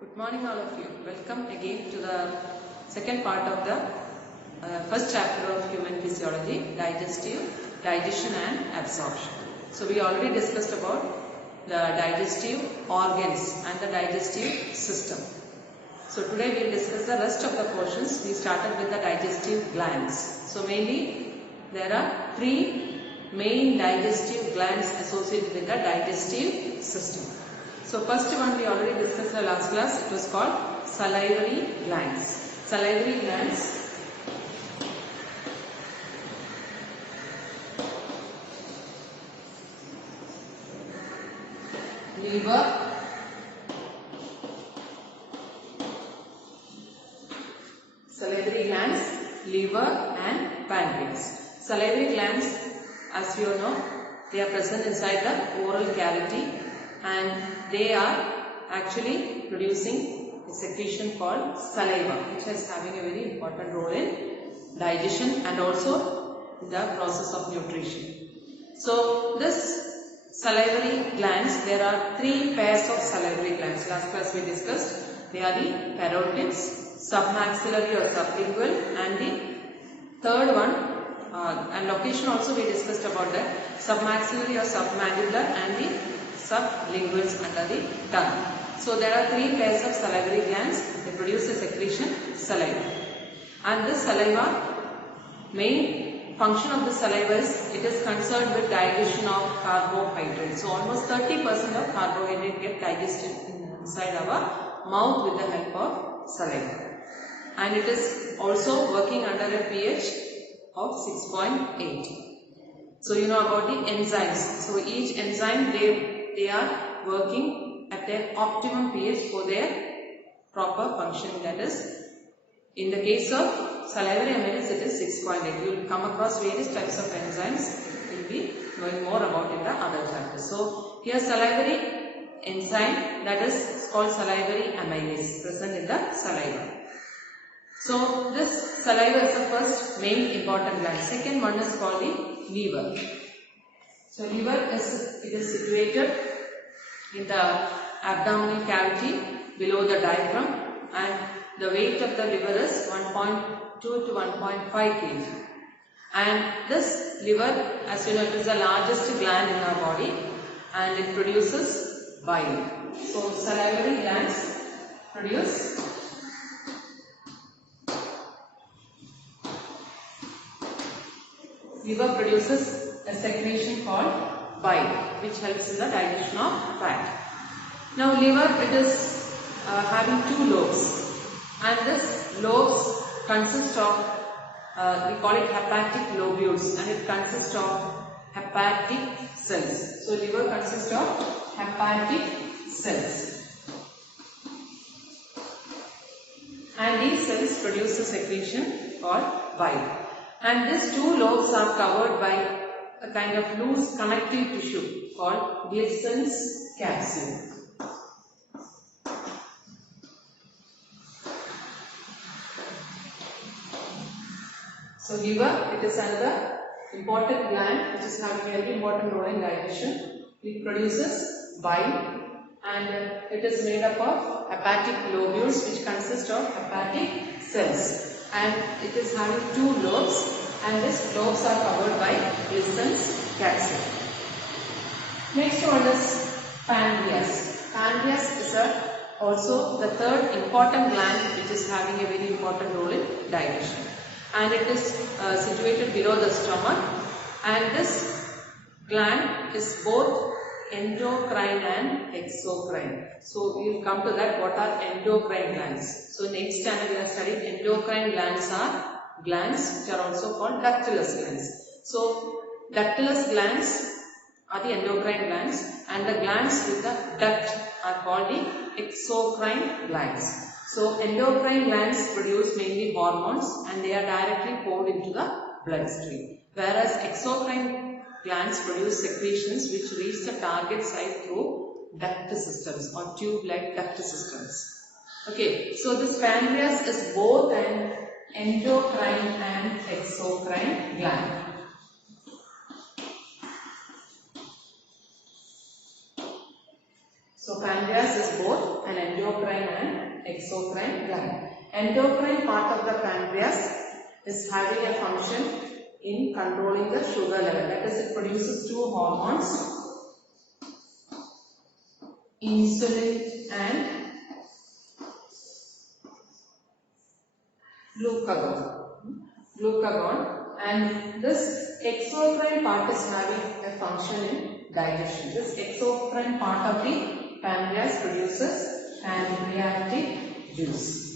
Good morning all of you. Welcome again to the second part of the first chapter of human physiology, digestion and absorption. So we already discussed about the digestive organs and the digestive system. So today we will discuss the rest of the portions. We started with the digestive glands. So mainly there are three main digestive glands associated with the digestive system. So first one we already discussed in the last class. It was called salivary glands. Salivary glands liver, salivary glands, liver and pancreas. Salivary glands, as you know, they are present inside the oral cavity and they are actually producing a secretion called saliva, which is having a very important role in digestion and also the process of nutrition. So this salivary glands, there are three pairs of salivary glands. Last class we discussed. They are the parotids, submaxillary or sublingual, and the third one and location also we discussed about that, submaxillary or submandibular and the sublinguals under the tongue. So there are three pairs of salivary glands. They produce a secretion, saliva. And this saliva, main function of the saliva is it is concerned with digestion of carbohydrates. So almost 30% of carbohydrate get digested inside our mouth with the help of saliva. And it is also working under a pH of 6.8. So you know about the enzymes. So each enzyme they are working at their optimum pH for their proper function. That is, in the case of salivary amylase, it is 6.8. You will come across various types of enzymes. We will be knowing more about in the other chapters. So here salivary enzyme, that is called salivary amylase, present in the saliva. So this saliva is the first main important gland. Second one is called the liver. So liver is situated in the abdominal cavity below the diaphragm, and the weight of the liver is 1.2 to 1.5 kg. And this liver, as you know, it is the largest gland in our body and it produces bile. So salivary glands produce liver produces a secretion called bile, which helps in the digestion of fat. Now liver, it is having two lobes, and this lobes consist of, we call it hepatic lobules, and it consists of hepatic cells. So liver consists of hepatic cells, and these cells produce a secretion called bile. And these two lobes are covered by a kind of loose connective tissue called Glissen's capsule. So liver, it is another important gland which is having a very important role in digestion. It produces bile and it is made up of hepatic lobules which consist of hepatic cells. And it is having two lobes, and these lobes are covered by Glissen's capsule. Next one is pancreas. Pancreas is also the third important gland which is having a very important role in digestion. And it is situated below the stomach, and this gland is both endocrine and exocrine. So we will come to that, what are endocrine glands. So next standard we have studied endocrine glands are glands which are also called ductless glands. So ductless glands are the endocrine glands, and the glands with the duct are called the exocrine glands. So endocrine glands produce mainly hormones and they are directly poured into the bloodstream, whereas exocrine glands produce secretions which reach the target site through duct systems or tube-like duct systems. Okay, so this pancreas is both an endocrine and exocrine gland. So pancreas is both an endocrine and exocrine gland. Endocrine part of the pancreas is having a function in controlling the sugar level. That is, it produces two hormones, insulin and glucagon. And this exocrine part is having a function in digestion. This exocrine part of the pancreas produces pancreatic juice.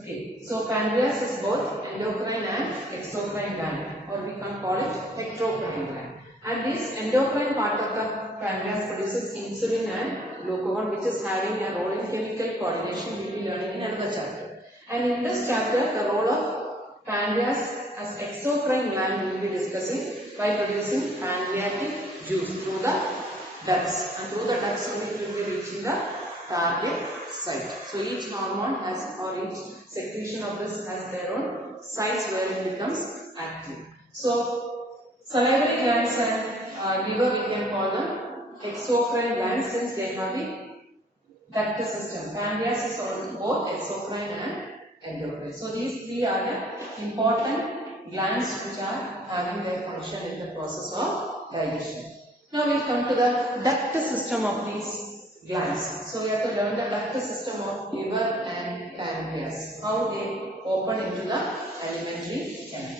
Okay, so pancreas is both endocrine and exocrine gland, or we can call it heterocrine gland. And this endocrine part of the pancreas produces insulin and glucagon, which is having a role in chemical coordination. We will be learning in another chapter. And in this chapter, the role of pancreas as exocrine gland we will be discussing by producing pancreatic juice through the ducts. And through the ducts only we will be reaching the target site. So each hormone has, or each secretion of this has their own sites where it becomes active. So salivary glands and liver we can call them exocrine glands, since they have the duct system. Pancreas is both exocrine and endocrine. So these three are the important glands which are having their function in the process of digestion. Now we will come to the duct system of these glands. So we have to learn the duct system of liver and pancreas, how they open into the alimentary canal.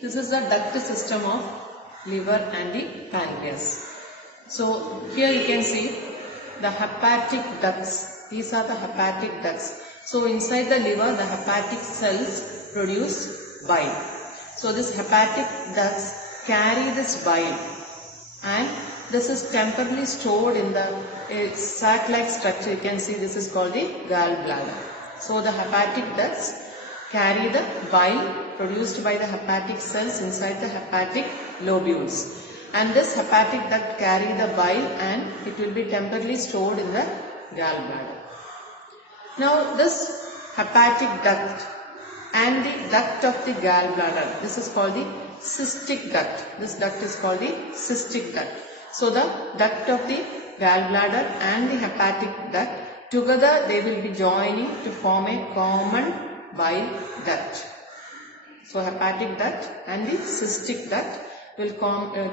This is the duct system of liver and the pancreas. So here you can see the hepatic ducts. These are the hepatic ducts. So inside the liver, the hepatic cells produce bile. So this hepatic ducts carry this bile, and this is temporarily stored in the sac-like structure. You can see this is called the gallbladder. So the hepatic ducts carry the bile produced by the hepatic cells inside the hepatic lobules. And this hepatic duct carry the bile and it will be temporarily stored in the gallbladder. Now this hepatic duct and the duct of the gallbladder, this is called the cystic duct. This duct is called the cystic duct. So the duct of the gallbladder and the hepatic duct, together they will be joining to form a common bile duct. So hepatic duct and the cystic duct will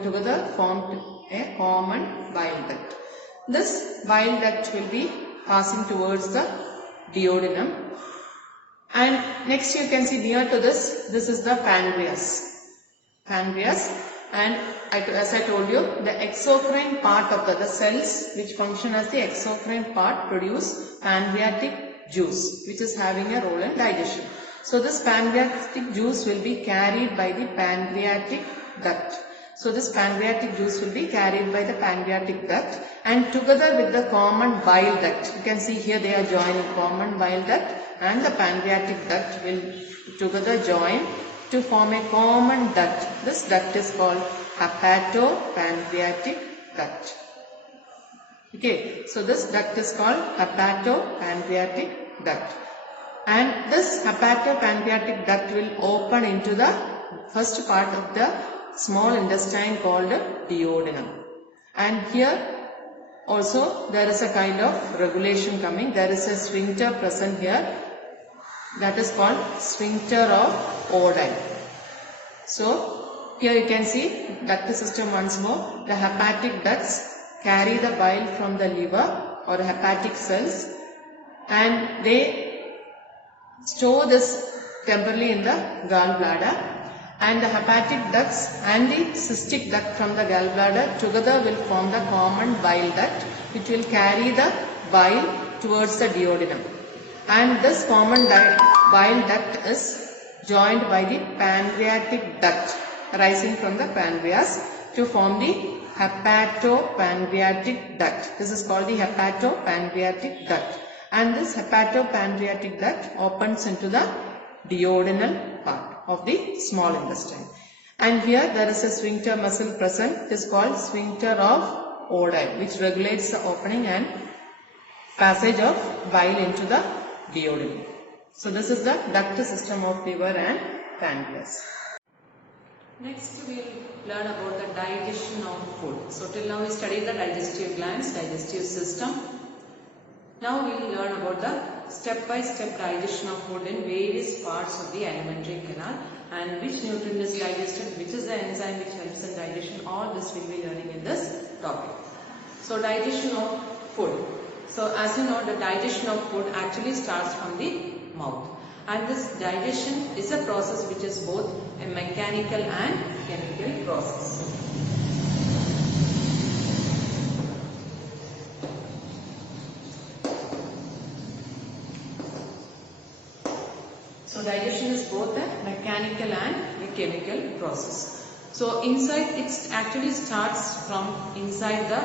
together form a common bile duct. This bile duct will be passing towards the duodenum. And next you can see near to this is the pancreas. And as I told you, the exocrine part of the cells which function as the exocrine part produce pancreatic juice, which is having a role in digestion. So this pancreatic juice will be carried by the pancreatic duct. So this pancreatic juice will be carried by the pancreatic duct, and together with the common bile duct, you can see here they are joining, common bile duct and the pancreatic duct will together join to form a common duct. This duct is called hepatopancreatic duct. Okay, so this duct is called hepatopancreatic duct. And this hepatopancreatic duct will open into the first part of the small intestine called duodenum. And here also there is a kind of regulation coming. There is a sphincter present here, that is called sphincter of Oddi. So here you can see duct system once more. The hepatic ducts carry the bile from the liver or hepatic cells, and they store this temporarily in the gallbladder. And the hepatic ducts and the cystic duct from the gallbladder together will form the common bile duct, which will carry the bile towards the duodenum. And this common bile duct is joined by the pancreatic duct rising from the pancreas to form the hepatopancreatic duct. This is called the hepatopancreatic duct. And this hepatopancreatic duct opens into the duodenal part of the small intestine. And here there is a sphincter muscle present. It is called sphincter of Oddi, which regulates the opening and passage of bile into the duodenum. So this is the duct system of liver and pancreas. Next we will learn about the digestion of food. So till now we studied the digestive glands, digestive system. Now we will learn about the step-by-step digestion of food in various parts of the alimentary canal, and which nutrient is digested, which is the enzyme which helps in digestion. All this we will be learning in this topic. So digestion of food. So as you know, the digestion of food actually starts from the mouth, and this digestion is a process which is both a mechanical and chemical process. So digestion is both a mechanical and a chemical process. So it actually starts from inside the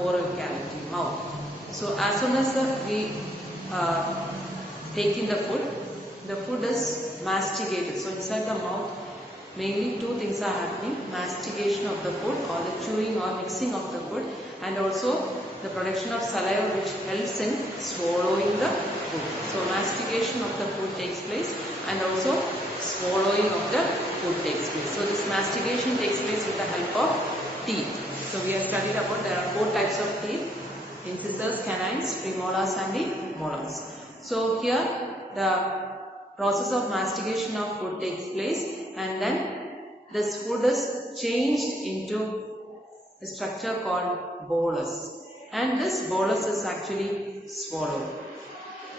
oral cavity, mouth. So as soon as we take in the food is masticated. So inside the mouth, mainly two things are happening: mastigation of the food, or the chewing or mixing of the food, and also the production of saliva, which helps in swallowing the food. So mastication of the food takes place, and also swallowing of the food takes place. So this mastigation takes place with the help of teeth. So we have studied about there are 4 types of teeth: incisors, canines, premolars and the molars. So here the process of mastigation of food takes place, and then this food is changed into a structure called bolus, and this bolus is actually swallowed,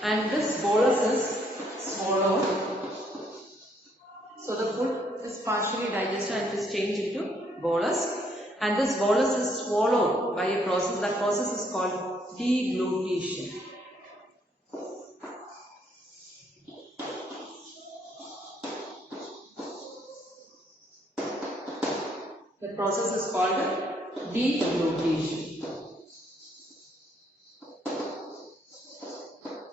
and this bolus is swallowed. So the food is partially digested and it is changed into bolus, and this bolus is swallowed by a process. That process is called deglutition. The process is called deglutition.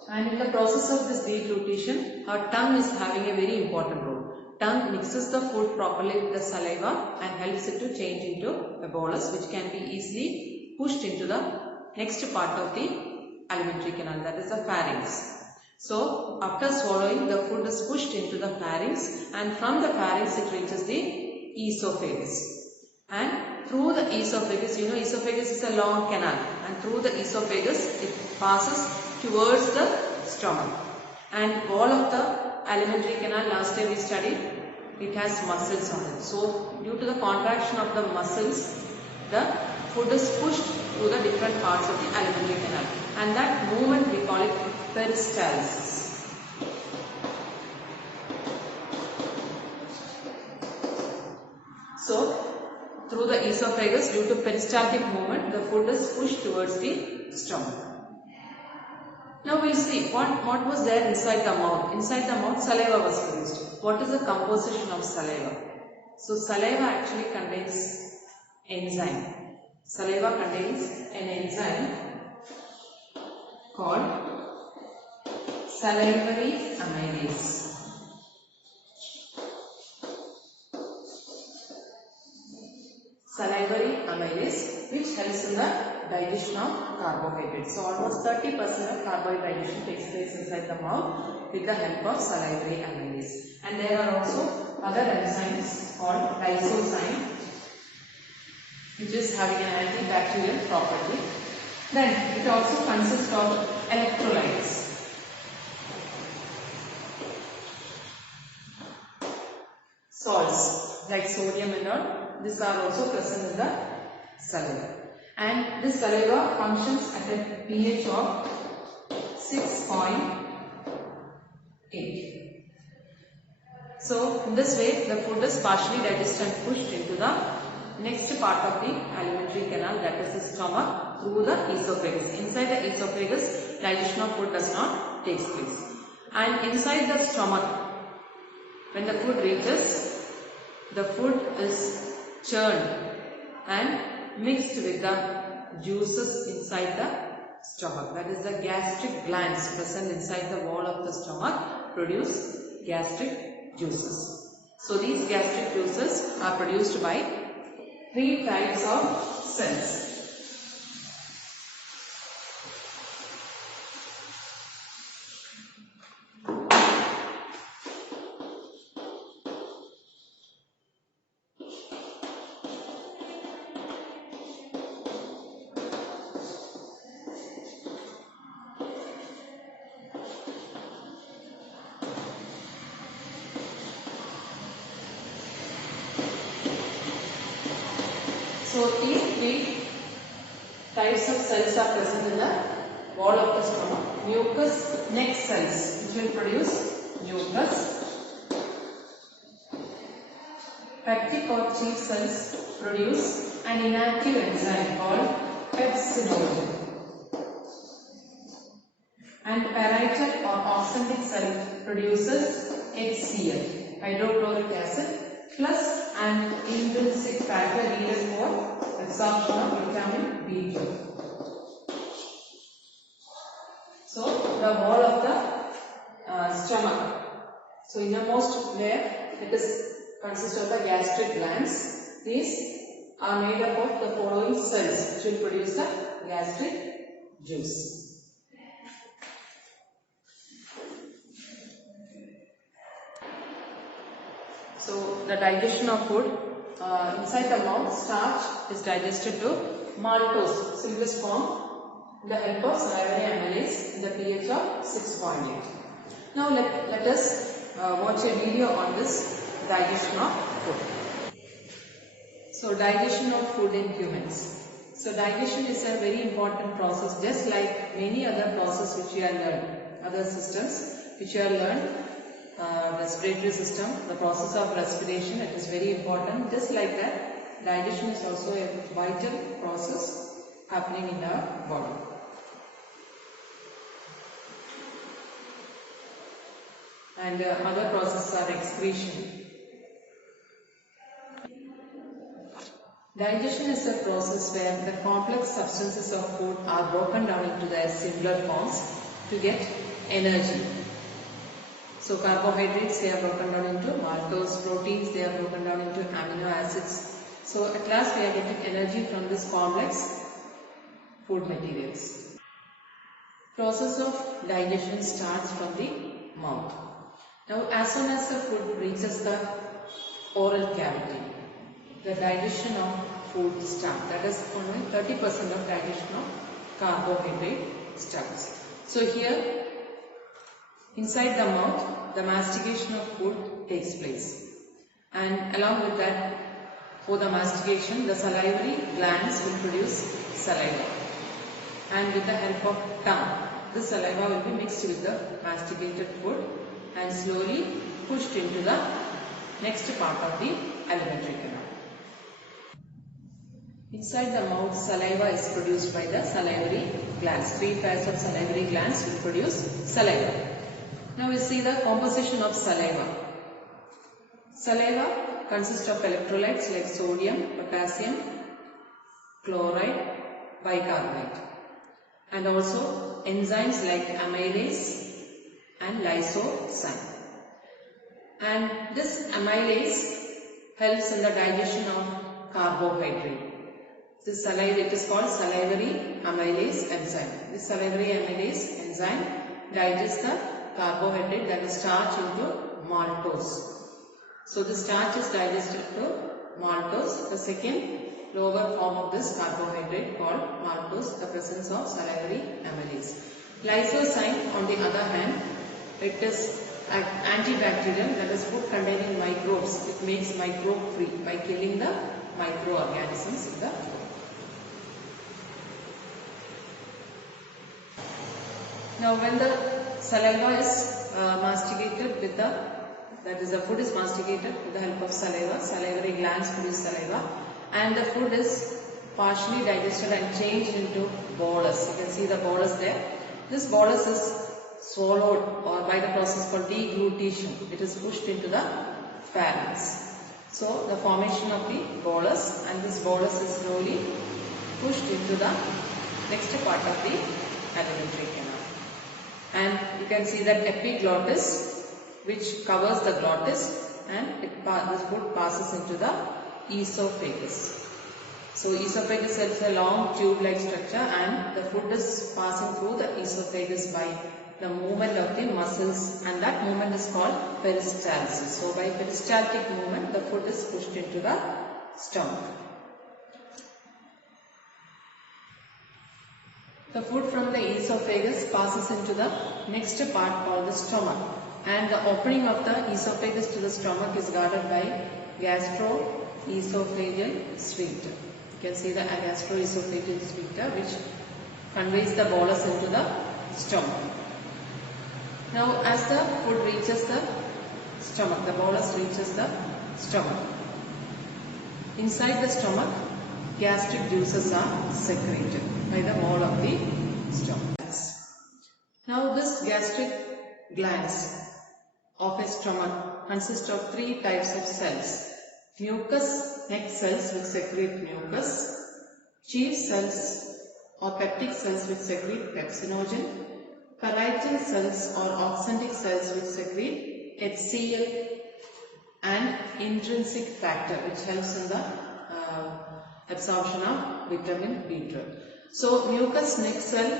And in the process of this deglutition, our tongue is having a very important role. Tongue mixes the food properly with the saliva and helps it to change into a bolus, which can be easily pushed into the next part of the alimentary canal, that is the pharynx. So after swallowing, the food is pushed into the pharynx, and from the pharynx it reaches the esophagus. And through the esophagus, you know, esophagus is a long canal, and through the esophagus it passes towards the stomach. And wall of the alimentary canal, last time we studied, it has muscles on it. So due to the contraction of the muscles, the food is pushed through the different parts of the alimentary canal, and that movement we call it peristalsis. So through the esophagus, due to peristaltic movement, the food is pushed towards the stomach. Now we will see what was there inside the mouth. Inside the mouth, saliva was produced. What is the composition of saliva? So saliva actually contains enzyme. Saliva contains an enzyme called salivary amylase. Salivary amylase, which helps in the digestion of carbohydrates. So almost 30% of carbohydrate digestion takes place inside the mouth with the help of salivary amylase. And there are also other enzymes called lysozyme, which is having an antibacterial property. Then it also consists of electrolytes. Salts like sodium and all. These are also present in the saliva, and this saliva functions at a pH of 6.8. So in this way the food is partially digested and pushed into the next part of the alimentary canal, that is the stomach, through the esophagus. Inside the esophagus, digestion of food does not take place, and inside the stomach, when the food reaches, the food is churned and mixed with the juices inside the stomach. That is, the gastric glands present inside the wall of the stomach produce gastric juices. So these gastric juices are produced by 3 types of cells. So these 3 types of cells are present in the wall of the stomach. Mucous neck cells, which will produce mucus. Peptic or chief cells produce an inactive enzyme called pepsinogen. And parietal or oxalic cell produces HCl, hydrochloric acid, plus an intrinsic factor needed for absorption of vitamin B2. So the wall of the stomach. So innermost layer, it is consists of the gastric glands. These are made up of the following cells, which will produce the gastric juice. So the digestion of food, inside the mouth, starch is digested to maltose, siliceous form, with the help of salivary amylase in the pH of 6.8. Now let us watch a video on this digestion of food. So digestion of food in humans. So digestion is a very important process, just like many other processes which we have learned, other systems which we have learned. Respiratory system, the process of respiration, it is very important. Just like that, digestion is also a vital process happening in our body. And other processes are excretion. Digestion is a process where the complex substances of food are broken down into their simpler forms to get energy. So carbohydrates, they are broken down into maltose, proteins, they are broken down into amino acids. So at last we are getting energy from this complex food materials. Process of digestion starts from the mouth. Now as soon as the food reaches the oral cavity, the digestion of food starts. That is only 30% of digestion of carbohydrate starts. So here, inside the mouth, the mastication of food takes place. And along with that, for the mastication, the salivary glands will produce saliva. And with the help of tongue, the saliva will be mixed with the masticated food and slowly pushed into the next part of the alimentary canal. Inside the mouth, saliva is produced by the salivary glands. 3 pairs of salivary glands will produce saliva. Now we see the composition of saliva. Saliva consists of electrolytes like sodium, potassium, chloride, bicarbonate, and also enzymes like amylase and lysozyme. And this amylase helps in the digestion of carbohydrate. This saliva, it is called salivary amylase enzyme. This salivary amylase enzyme digests the carbohydrate, that is starch, into maltose. So the starch is digested to maltose, the second lower form of this carbohydrate called maltose, the presence of salivary amylase. Lysozyme, on the other hand, it is antibacterial, that is food containing microbes. It makes microbe free by killing the microorganisms in the food. Now when the saliva is masticated with the food is masticated with the help of saliva, salivary glands produce saliva, and the food is partially digested and changed into bolus. You can see the bolus there. This bolus is swallowed or by the process called deglutition. It is pushed into the pharynx. So the formation of the bolus, and this bolus is slowly pushed into the next part of the alimentary canal. And you can see that epiglottis, which covers the glottis, and the food passes into the esophagus. So esophagus is a long tube-like structure and the food is passing through the esophagus by the movement of the muscles, and that movement is called peristalsis. So by peristaltic movement the food is pushed into the stomach. The food from the esophagus passes into the next part called the stomach, and the opening of the esophagus to the stomach is guarded by gastroesophageal sphincter. You can see the gastroesophageal sphincter which conveys the bolus into the stomach. Now as the food reaches the stomach, the bolus reaches the stomach. Inside the stomach, gastric juices are secreted by the wall of the stomach. Now this gastric glands of a stomach consist of 3 types of cells: mucous neck cells which secrete mucus, chief cells or peptic cells which secrete pepsinogen, parietal cells or oxyntic cells which secrete HCl, and intrinsic factor which helps in the absorption of vitamin B12. So mucous neck cell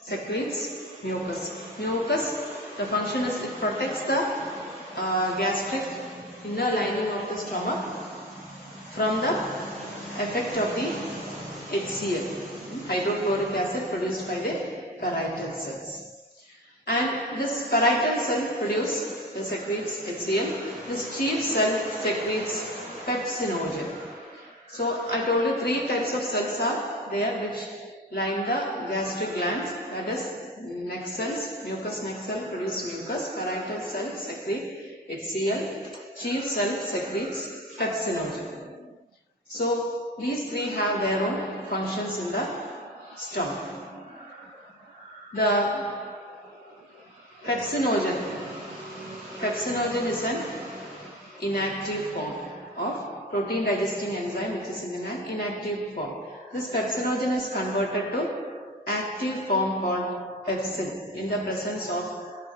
secretes mucus. Mucus, the function is it protects the gastric inner lining of the stomach from the effect of the HCl, hydrochloric acid, produced by the parietal cells. And this parietal cell secretes HCl. This chief cell secretes pepsinogen. So I told you 3 types of cells are there which line the gastric glands, that is neck cells. Mucous neck cell produce mucus, parietal cell secrete HCl, chief cell secretes pepsinogen. So these 3 have their own functions in the stomach. The pepsinogen is an inactive form of protein digesting enzyme which is in an inactive form. This pepsinogen is converted to active form called pepsin in the presence of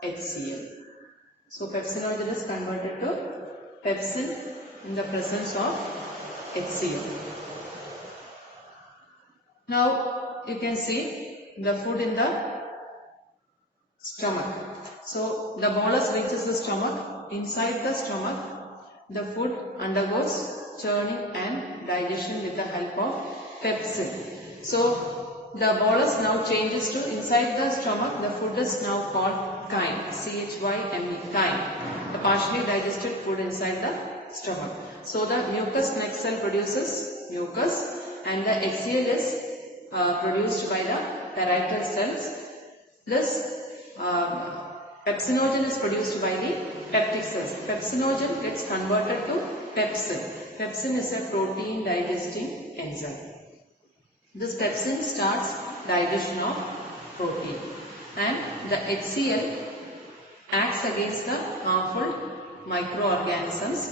HCl. So pepsinogen is converted to pepsin in the presence of HCl. Now you can see the food in the stomach. So the bolus reaches the stomach. Inside the stomach, the food undergoes churning and digestion with the help of pepsin. So the bolus now changes to inside the stomach. The food is now called chyme, C-H-Y-M-E, chyme, the partially digested food inside the stomach. So the mucous neck cell produces mucus and the HCl is produced by the parietal cells. This pepsinogen is produced by the peptic cells. Pepsinogen gets converted to pepsin. Pepsin is a protein digesting enzyme. This pepsin starts digestion of protein, and the HCl acts against the harmful microorganisms,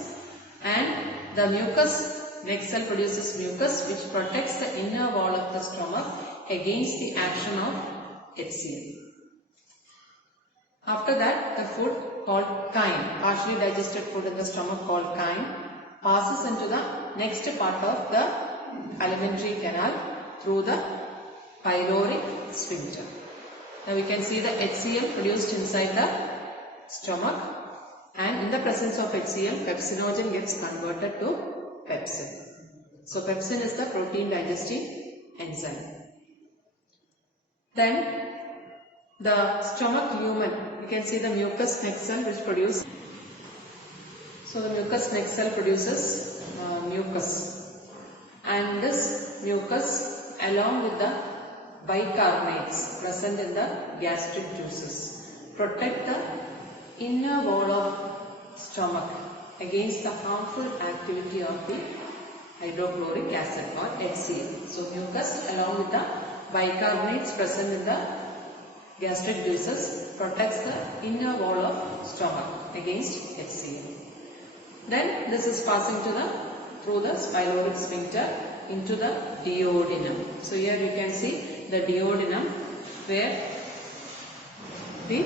and the mucous neck cell produces mucus which protects the inner wall of the stomach against the action of HCl. After that, the food called chyme, partially digested food in the stomach called chyme, passes into the next part of the alimentary canal through the pyloric sphincter. Now we can see the HCl produced inside the stomach, and in the presence of HCl, pepsinogen gets converted to pepsin. So pepsin is the protein digesting enzyme. Then the stomach lumen, you can see the mucous neck cell which produces. So the mucous neck cell produces mucus, and this mucus along with the bicarbonates present in the gastric juices protect the inner wall of stomach against the harmful activity of the hydrochloric acid or HCl. So mucus along with the bicarbonates present in the gastric juices protects the inner wall of stomach against HCl. Then this is passing through the pyloric sphincter into the duodenum. So here you can see the duodenum where the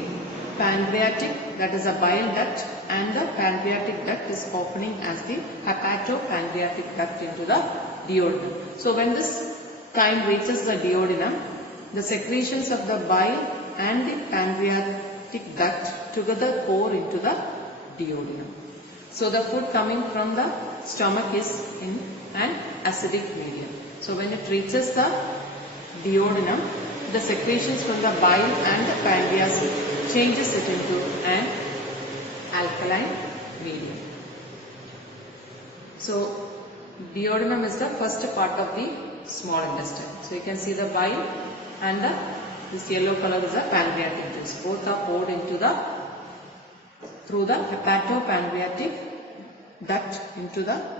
pancreatic that is a bile duct, and the pancreatic duct is opening as the hepatopancreatic duct into the duodenum. So when this chyme reaches the duodenum, the secretions of the bile and the pancreatic duct together pour into the duodenum. So the food coming from the stomach is in an acidic medium. So when it reaches the duodenum, the secretions from the bile and the pancreas changes it into an alkaline medium. So duodenum is the first part of the small intestine. So you can see the bile and this yellow color is the pancreatic juice. Both are poured into through the hepatopancreatic duct into the